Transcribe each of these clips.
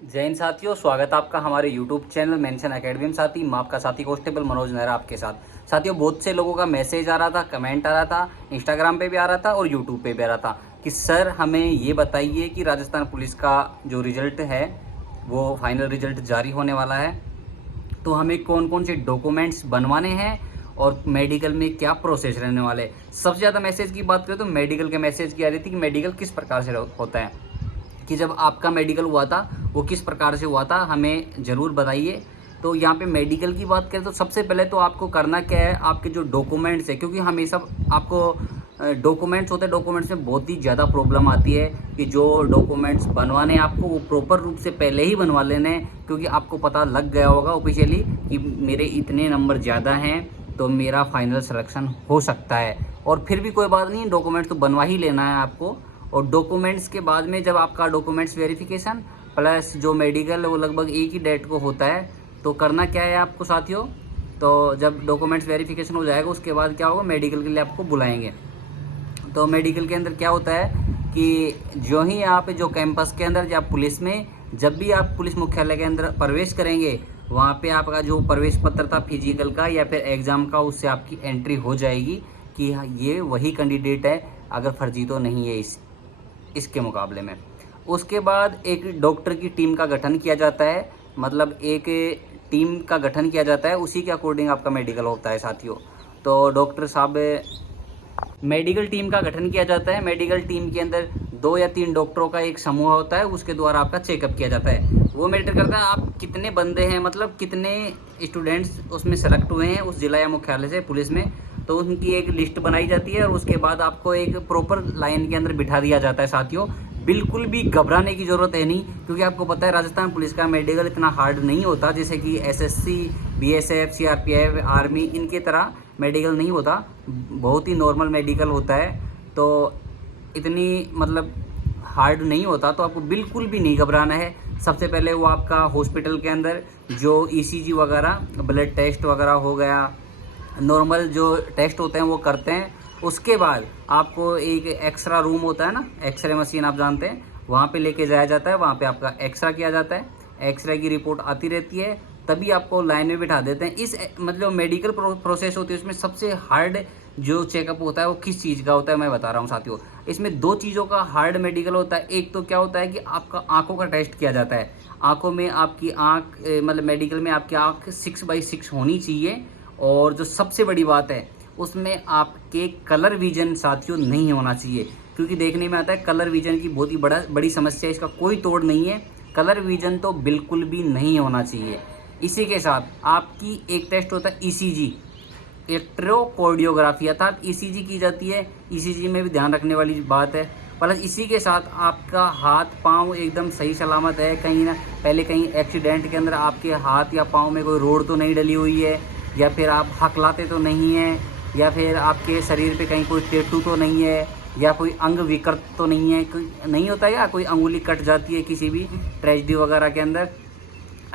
जय हिंद साथियों, स्वागत है आपका हमारे YouTube चैनल मेंशन एकेडमी में। साथी मैं आपका साथी कांस्टेबल मनोज नेहरा आपके साथ। साथियों, बहुत से लोगों का मैसेज आ रहा था, कमेंट आ रहा था, इंस्टाग्राम पे भी आ रहा था और YouTube पे भी आ रहा था कि सर हमें ये बताइए कि राजस्थान पुलिस का जो रिजल्ट है वो फाइनल रिजल्ट जारी होने वाला है, तो हमें कौन कौन से डॉक्यूमेंट्स बनवाने हैं और मेडिकल में क्या प्रोसेस रहने वाले हैं। सबसे ज़्यादा मैसेज की बात करें तो मेडिकल के मैसेज की आ रही थी कि मेडिकल किस प्रकार से होता है, कि जब आपका मेडिकल हुआ था वो किस प्रकार से हुआ था, हमें ज़रूर बताइए। तो यहाँ पे मेडिकल की बात करें तो सबसे पहले तो आपको करना क्या है, आपके जो डॉक्यूमेंट्स है, क्योंकि हमेशा आपको डॉक्यूमेंट्स होते हैं, डॉक्यूमेंट्स में बहुत ही ज़्यादा प्रॉब्लम आती है कि जो डॉक्यूमेंट्स बनवाने हैं आपको वो प्रॉपर रूप से पहले ही बनवा लेने हैं, क्योंकि आपको पता लग गया होगा ऑफिशियली कि मेरे इतने नंबर ज़्यादा हैं तो मेरा फाइनल सिलेक्शन हो सकता है। और फिर भी कोई बात नहीं, डॉक्यूमेंट्स तो बनवा ही लेना है आपको। और डॉक्यूमेंट्स के बाद में जब आपका डॉक्यूमेंट्स वेरिफिकेशन प्लस जो मेडिकल वो लगभग एक ही डेट को होता है, तो करना क्या है आपको साथियों, तो जब डॉक्यूमेंट्स वेरिफिकेशन हो जाएगा उसके बाद क्या होगा, मेडिकल के लिए आपको बुलाएंगे। तो मेडिकल के अंदर क्या होता है कि जो ही आप जो कैंपस के अंदर या पुलिस में जब भी आप पुलिस मुख्यालय के अंदर प्रवेश करेंगे, वहाँ पे आपका जो प्रवेश पत्र था फिजिकल का या फिर एग्ज़ाम का, उससे आपकी एंट्री हो जाएगी कि ये वही कैंडिडेट है, अगर फर्जी तो नहीं है इसके मुकाबले में। उसके बाद एक डॉक्टर की टीम का गठन किया जाता है, मतलब एक टीम का गठन किया जाता है, उसी के अकॉर्डिंग आपका मेडिकल होता है साथियों। तो डॉक्टर साहब, मेडिकल टीम का गठन किया जाता है। मेडिकल टीम के अंदर 2 या 3 डॉक्टरों का एक समूह होता है, उसके द्वारा आपका चेकअप किया जाता है। वो मैटर करता है आप कितने बंदे हैं, मतलब कितने स्टूडेंट्स उसमें सेलेक्ट हुए हैं उस जिला या मुख्यालय से पुलिस में, तो उनकी एक लिस्ट बनाई जाती है और उसके बाद आपको एक प्रॉपर लाइन के अंदर बिठा दिया जाता है साथियों। बिल्कुल भी घबराने की ज़रूरत है नहीं, क्योंकि आपको पता है राजस्थान पुलिस का मेडिकल इतना हार्ड नहीं होता जैसे कि एसएससी, बीएसएफ, सीआरपीएफ, आर्मी, इनके तरह मेडिकल नहीं होता, बहुत ही नॉर्मल मेडिकल होता है। तो इतनी मतलब हार्ड नहीं होता, तो आपको बिल्कुल भी नहीं घबराना है। सबसे पहले वो आपका हॉस्पिटल के अंदर जो ईसीजी वगैरह, ब्लड टेस्ट वगैरह हो गया, नॉर्मल जो टेस्ट होते हैं वो करते हैं। उसके बाद आपको एक एक्सरा रूम होता है ना, एक्सरे मशीन आप जानते हैं, वहाँ पे लेके जाया जाता है, वहाँ पे आपका एक्सरा किया जाता है, एक्सरे की रिपोर्ट आती रहती है, तभी आपको लाइन में बिठा देते हैं। इस मतलब मेडिकल प्रोसेस होती है, उसमें सबसे हार्ड जो चेकअप होता है वो किस चीज़ का होता है मैं बता रहा हूँ साथियों। इसमें 2 चीज़ों का हार्ड मेडिकल होता है। एक तो क्या होता है कि आपका आँखों का टेस्ट किया जाता है, आँखों में आपकी आँख मतलब मेडिकल में आपकी आँख 6/6 होनी चाहिए। और जो सबसे बड़ी बात है, उसमें आपके कलर विजन साथियों नहीं होना चाहिए, क्योंकि देखने में आता है कलर विजन की बहुत ही बड़ी समस्या है, इसका कोई तोड़ नहीं है। कलर विजन तो बिल्कुल भी नहीं होना चाहिए। इसी के साथ आपकी एक टेस्ट होता है ईसीजी, इलेक्ट्रोकार्डियोग्राफी, अर्थात ईसीजी की जाती है। ईसीजी में भी ध्यान रखने वाली बात है। प्लस इसी के साथ आपका हाथ पाँव एकदम सही सलामत है, कहीं ना पहले कहीं एक्सीडेंट के अंदर आपके हाथ या पाँव में कोई रोड तो नहीं डली हुई है, या फिर आप हकलाते तो नहीं हैं, या फिर आपके शरीर पे कहीं कोई टैटू तो नहीं है, या कोई अंग विकृत तो नहीं है, नहीं होता, या कोई अंगुली कट जाती है किसी भी ट्रेजेडी वगैरह के अंदर।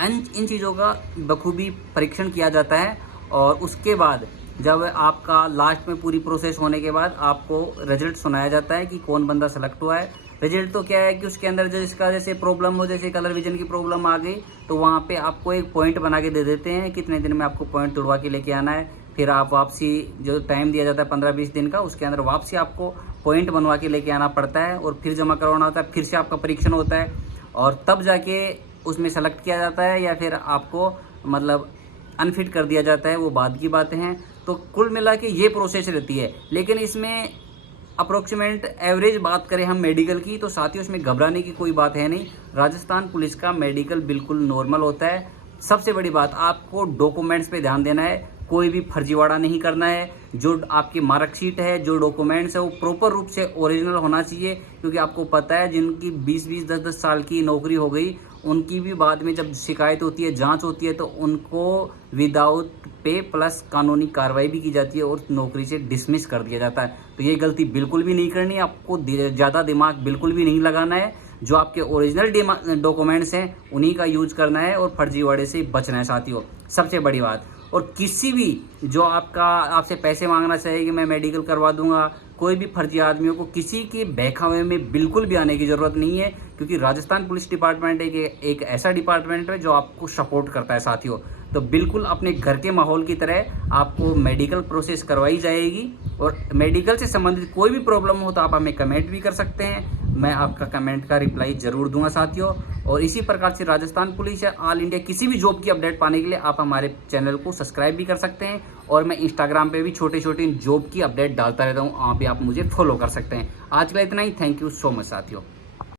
इन चीज़ों का बखूबी परीक्षण किया जाता है। और उसके बाद जब आपका लास्ट में पूरी प्रोसेस होने के बाद आपको रिजल्ट सुनाया जाता है कि कौन बंदा सेलेक्ट हुआ है। रिजल्ट तो क्या है कि उसके अंदर जो इसका जैसे प्रॉब्लम हो, जैसे कलर विजन की प्रॉब्लम आ गई, तो वहाँ पे आपको एक पॉइंट बना के दे देते हैं, कितने दिन में आपको पॉइंट तुड़वा के लेके आना है। फिर आप वापसी, जो टाइम दिया जाता है 15-20 दिन का, उसके अंदर वापसी आपको पॉइंट बनवा के लेके आना पड़ता है और फिर जमा करवाना होता है। फिर से आपका परीक्षण होता है और तब जाके उसमें सेलेक्ट किया जाता है, या फिर आपको मतलब अनफिट कर दिया जाता है, वो बाद की बातें हैं। तो कुल मिला के ये प्रोसेस रहती है। लेकिन इसमें अप्रोक्सीमेट एवरेज बात करें हम मेडिकल की, तो साथियों इसमें घबराने की कोई बात है नहीं। राजस्थान पुलिस का मेडिकल बिल्कुल नॉर्मल होता है। सबसे बड़ी बात, आपको डॉक्यूमेंट्स पे ध्यान देना है, कोई भी फर्जीवाड़ा नहीं करना है। जो आपकी मार्कशीट है, जो डॉक्यूमेंट्स है, वो प्रॉपर रूप से ओरिजिनल होना चाहिए, क्योंकि आपको पता है जिनकी 20-20, 10-10 साल की नौकरी हो गई, उनकी भी बाद में जब शिकायत होती है, जांच होती है, तो उनको विदाउट पे प्लस कानूनी कार्रवाई भी की जाती है और नौकरी से डिसमिस कर दिया जाता है। तो ये गलती बिल्कुल भी नहीं करनी है, आपको ज़्यादा दिमाग बिल्कुल भी नहीं लगाना है। जो आपके ओरिजिनल डॉक्यूमेंट्स हैं उन्हीं का यूज करना है और फर्जीवाड़े से बचना है साथियों, सबसे बड़ी बात। और किसी भी जो आपसे पैसे मांगना चाहे कि मैं मेडिकल करवा दूंगा, कोई भी फर्जी आदमियों को किसी के बहकावे में बिल्कुल भी आने की ज़रूरत नहीं है, क्योंकि राजस्थान पुलिस डिपार्टमेंट एक ऐसा डिपार्टमेंट है जो आपको सपोर्ट करता है साथियों। तो बिल्कुल अपने घर के माहौल की तरह आपको मेडिकल प्रोसेस करवाई जाएगी, और मेडिकल से संबंधित कोई भी प्रॉब्लम हो तो आप हमें कमेंट भी कर सकते हैं, मैं आपका कमेंट का रिप्लाई ज़रूर दूंगा साथियों। और इसी प्रकार से राजस्थान पुलिस या ऑल इंडिया किसी भी जॉब की अपडेट पाने के लिए आप हमारे चैनल को सब्सक्राइब भी कर सकते हैं, और मैं इंस्टाग्राम पे भी छोटे छोटे जॉब की अपडेट डालता रहता हूँ, वहाँ पे आप मुझे फॉलो कर सकते हैं। आज के लिए इतना ही, थैंक यू सो मच साथियों।